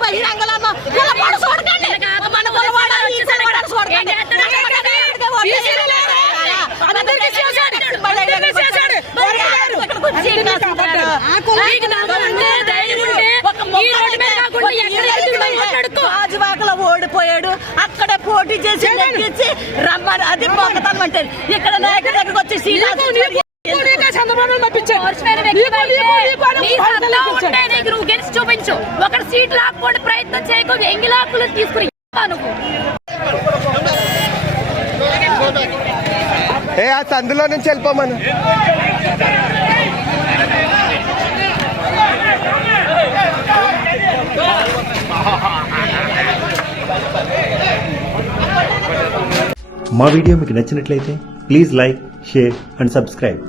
పత్రికల్లో బహిరంగంలో కులపాడు చూడకండి. మన కులవాడ ఈ కులవాడ చూడకండి. రాజువాకలో ఓడిపోయాడు. అక్కడ పోటీ చేసి నెగ్గించి రమ్మని అది పొగతమ్మంటారు ఇక్కడ నాయకుడి దగ్గరకు వచ్చి శ్రీనివాస్ చంద్రబాబు చూపించు. సీట్ లాక్కోండి ప్రయత్నం చేయకు ఎంగి లాక్కులు తీసుకుని నువ్వు. ఏ ఆ సందులో నుంచి వెళ్ళిపోమను. మా వీడియో మీకు నచ్చినట్లయితే please like share and subscribe.